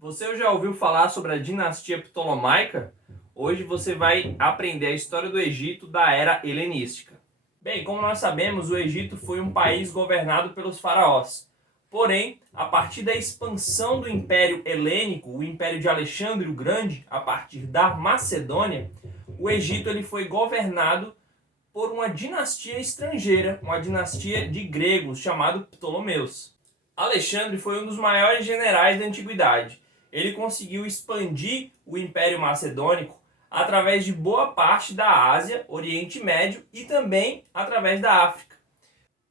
Você já ouviu falar sobre a dinastia Ptolomaica? Hoje você vai aprender a história do Egito da era helenística. Bem, como nós sabemos, o Egito foi um país governado pelos faraós. Porém, a partir da expansão do Império Helênico, o Império de Alexandre o Grande, a partir da Macedônia, o Egito ele foi governado por uma dinastia estrangeira, uma dinastia de gregos chamado Ptolomeus. Alexandre foi um dos maiores generais da antiguidade. Ele conseguiu expandir o Império Macedônico através de boa parte da Ásia, Oriente Médio e também através da África.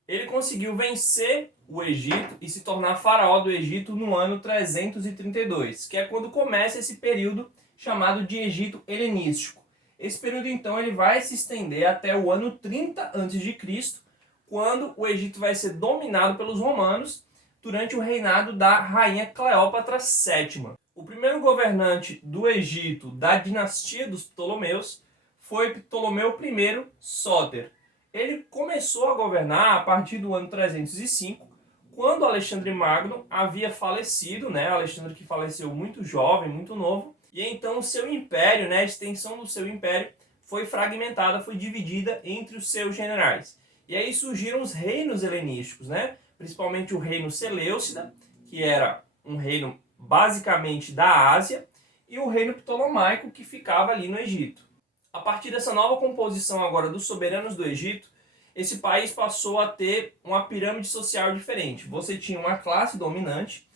Ele conseguiu vencer o Egito e se tornar faraó do Egito no ano 332, que é quando começa esse período chamado de Egito helenístico. Esse período então ele vai se estender até o ano 30 a.C., quando o Egito vai ser dominado pelos romanos durante o reinado da rainha Cleópatra VII. O primeiro governante do Egito da dinastia dos Ptolomeus foi Ptolomeu I Sóter. Ele começou a governar a partir do ano 305, quando Alexandre Magno havia falecido, Alexandre que faleceu muito jovem, muito novo, e então o seu império, a extensão do seu império foi fragmentada, foi dividida entre os seus generais. E aí surgiram os reinos helenísticos, principalmente o reino Seleucida, que era um reino basicamente da Ásia, e o reino Ptolomaico, que ficava ali no Egito. A partir dessa nova composição agora dos soberanos do Egito, esse país passou a ter uma pirâmide social diferente. Você tinha uma classe dominante,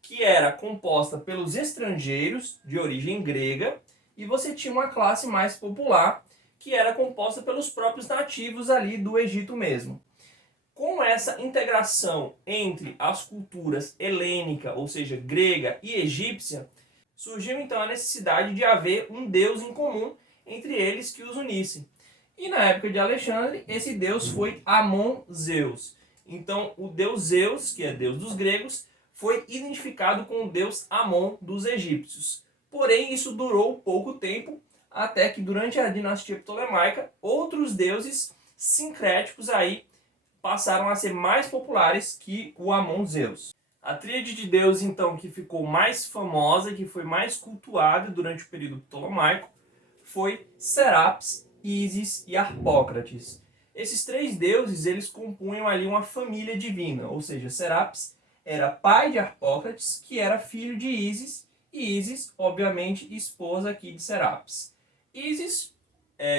que era composta pelos estrangeiros de origem grega, e você tinha uma classe mais popular, que era composta pelos próprios nativos ali do Egito mesmo. Com essa integração entre as culturas helênica, ou seja, grega e egípcia, surgiu então a necessidade de haver um deus em comum entre eles que os unissem. E na época de Alexandre, esse deus foi Amon-Zeus. Então, o deus Zeus, que é deus dos gregos, foi identificado com o deus Amon dos egípcios. Porém, isso durou pouco tempo, até que durante a dinastia ptolemaica, outros deuses sincréticos aí passaram a ser mais populares que o Amon-Zeus. A tríade de deuses, então, que ficou mais famosa, que foi mais cultuada durante o período ptolomaico, foi Serapis, Ísis e Harpócrates. Esses três deuses, eles compunham ali uma família divina, ou seja, Serapis era pai de Harpócrates, que era filho de Ísis, e Ísis, obviamente, esposa aqui de Serapis. Ísis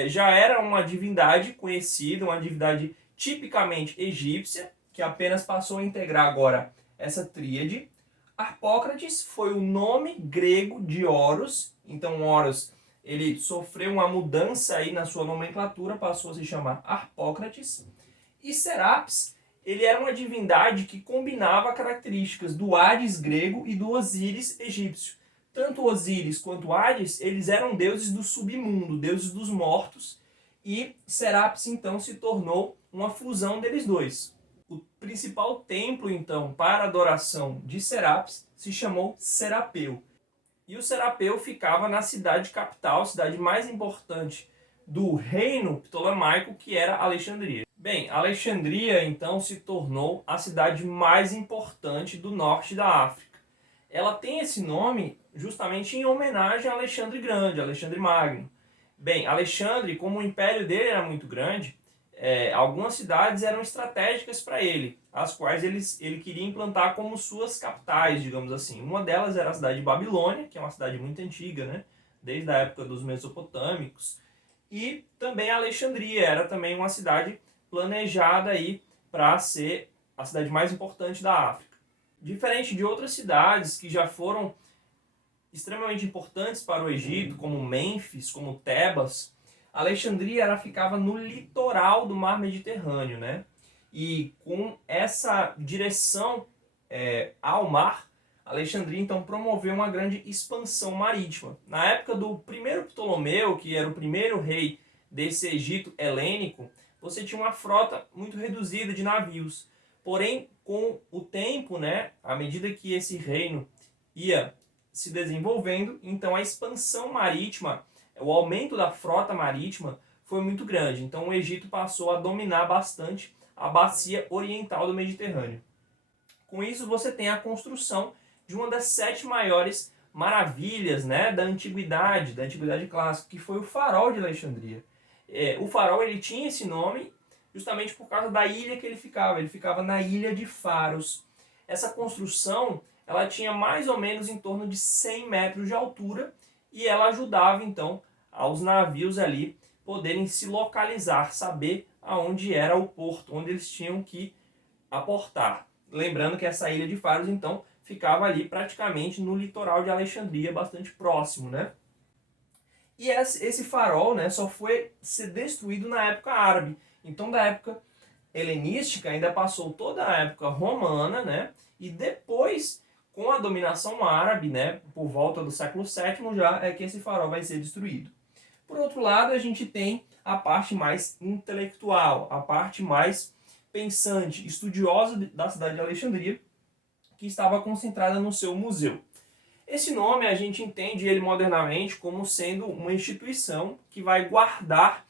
já era uma divindade conhecida, uma divindade tipicamente egípcia, que apenas passou a integrar agora essa tríade. Harpócrates foi o nome grego de Horus, então Horus ele sofreu uma mudança aí na sua nomenclatura, passou a se chamar Harpócrates. E Serapis, ele era uma divindade que combinava características do Hades grego e do Osíris egípcio. Tanto Osíris quanto Hades, eles eram deuses do submundo, deuses dos mortos, e Serapis então se tornou uma fusão deles dois. O principal templo então para a adoração de Serapis se chamou Serapeu. E o Serapeu ficava na cidade capital, cidade mais importante do reino ptolemaico, que era Alexandria. Bem, Alexandria então se tornou a cidade mais importante do norte da África. Ela tem esse nome justamente em homenagem a Alexandre Grande, Alexandre Magno. Bem, Alexandre, como o império dele era muito grande, algumas cidades eram estratégicas para ele, as quais ele queria implantar como suas capitais, digamos assim. Uma delas era a cidade de Babilônia, que é uma cidade muito antiga, desde a época dos mesopotâmicos, e também Alexandria era também uma cidade planejada aí para ser a cidade mais importante da África. Diferente de outras cidades que já foram extremamente importantes para o Egito, como Mênfis, como Tebas, Alexandria ficava no litoral do mar Mediterrâneo, E com essa direção ao mar, Alexandria então promoveu uma grande expansão marítima. Na época do primeiro Ptolomeu, que era o primeiro rei desse Egito helênico, você tinha uma frota muito reduzida de navios. Porém, com o tempo, à medida que esse reino ia se desenvolvendo, então a expansão marítima, o aumento da frota marítima foi muito grande. Então o Egito passou a dominar bastante a bacia oriental do Mediterrâneo. Com isso você tem a construção de uma das 7 maiores maravilhas, né, da antiguidade clássica, que foi o Farol de Alexandria. O Farol ele tinha esse nome justamente por causa da ilha que ele ficava na Ilha de Faros. Essa construção ela tinha mais ou menos em torno de 100 metros de altura e ela ajudava então aos navios ali poderem se localizar, saber aonde era o porto, onde eles tinham que aportar. Lembrando que essa Ilha de Faros então ficava ali praticamente no litoral de Alexandria, bastante próximo, né? E esse farol, né, só foi ser destruído na época árabe. Então, da época helenística, ainda passou toda a época romana, né? E depois, com a dominação árabe, né, por volta do século VII, já é que esse farol vai ser destruído. Por outro lado, a gente tem a parte mais intelectual, a parte mais pensante, estudiosa da cidade de Alexandria, que estava concentrada no seu museu. Esse nome a gente entende ele modernamente como sendo uma instituição que vai guardar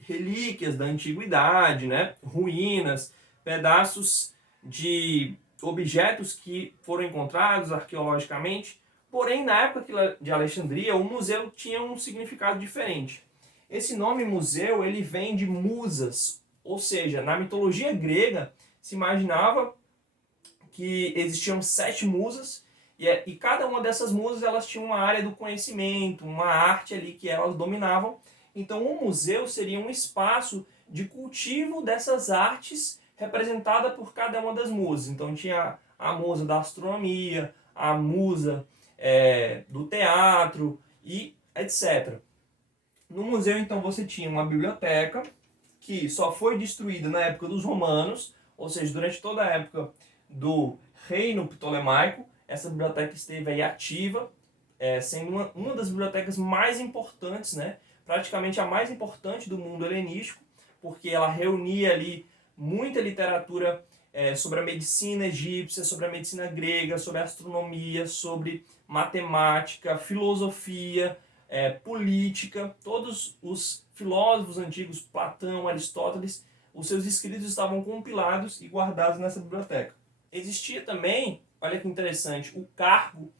relíquias da antiguidade, né? Ruínas, pedaços de objetos que foram encontrados arqueologicamente. Porém, na época de Alexandria, o museu tinha um significado diferente. Esse nome museu ele vem de musas, ou seja, na mitologia grega se imaginava que existiam 7 musas e cada uma dessas musas elas tinham uma área do conhecimento, uma arte ali que elas dominavam. Então o museu seria um espaço de cultivo dessas artes representada por cada uma das musas. Então tinha a musa da astronomia, a musa do teatro e etc. No museu então você tinha uma biblioteca que só foi destruída na época dos romanos, ou seja, durante toda a época do reino ptolemaico. Essa biblioteca esteve aí ativa, sendo uma das bibliotecas mais importantes, né? Praticamente a mais importante do mundo helenístico, porque ela reunia ali muita literatura sobre a medicina egípcia, sobre a medicina grega, sobre a astronomia, sobre matemática, filosofia, política. Todos os filósofos antigos, Platão, Aristóteles, os seus escritos estavam compilados e guardados nessa biblioteca. Existia também, olha que interessante, o cargo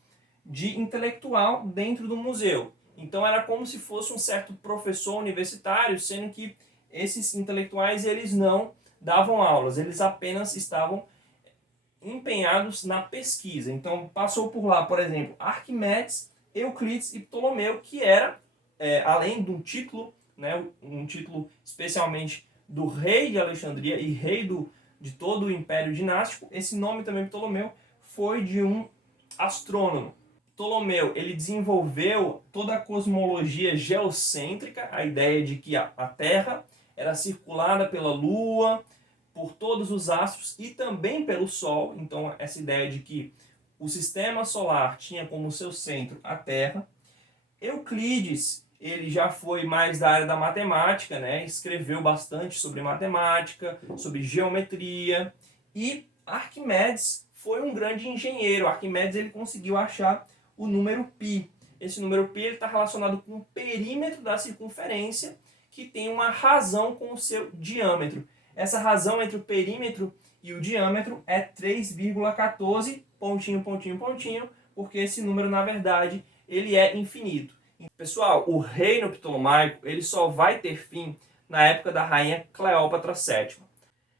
de intelectual dentro do museu. Então era como se fosse um certo professor universitário, sendo que esses intelectuais eles não davam aulas, eles apenas estavam empenhados na pesquisa. Então passou por lá, por exemplo, Arquimedes, Euclides e Ptolomeu, que era, além de um título, né, um título especialmente do rei de Alexandria e rei de todo o Império Dinástico, esse nome também Ptolomeu foi de um astrônomo. Ptolomeu ele desenvolveu toda a cosmologia geocêntrica, a ideia de que a Terra era circulada pela Lua, por todos os astros e também pelo Sol. Então essa ideia de que o sistema solar tinha como seu centro a Terra. Euclides ele já foi mais da área da matemática, né? Escreveu bastante sobre matemática, sobre geometria. E Arquimedes foi um grande engenheiro. Arquimedes ele conseguiu achar o número π. Esse número π está relacionado com o perímetro da circunferência, que tem uma razão com o seu diâmetro. Essa razão entre o perímetro e o diâmetro é 3,14, pontinho, pontinho, pontinho, porque esse número, na verdade, ele é infinito. Pessoal, o reino ptolomaico ele só vai ter fim na época da rainha Cleópatra VII.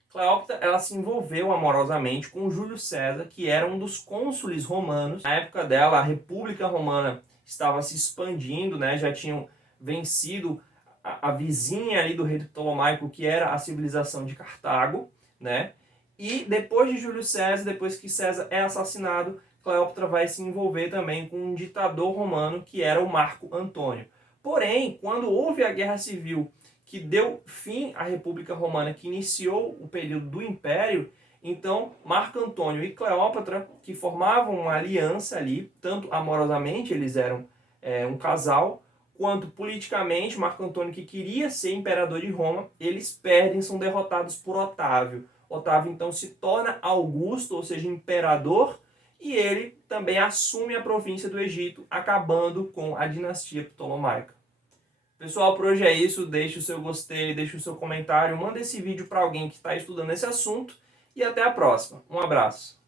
Cleópatra ela se envolveu amorosamente com Júlio César, que era um dos cônsules romanos. Na época dela, a República Romana estava se expandindo, né? Já tinham vencido a vizinha ali do reino ptolomaico, que era a civilização de Cartago, né? E depois de Júlio César, depois que César é assassinado, Cleópatra vai se envolver também com um ditador romano que era o Marco Antônio. Porém, quando houve a Guerra Civil que deu fim à República Romana, que iniciou o período do Império, então Marco Antônio e Cleópatra, que formavam uma aliança ali, tanto amorosamente eles eram um casal, quanto politicamente, Marco Antônio, que queria ser imperador de Roma, eles perdem, são derrotados por Otávio. Otávio então se torna Augusto, ou seja, imperador, e ele também assume a província do Egito, acabando com a dinastia ptolomaica. Pessoal, por hoje é isso. Deixe o seu gostei, deixe o seu comentário, manda esse vídeo para alguém que está estudando esse assunto e até a próxima. Um abraço.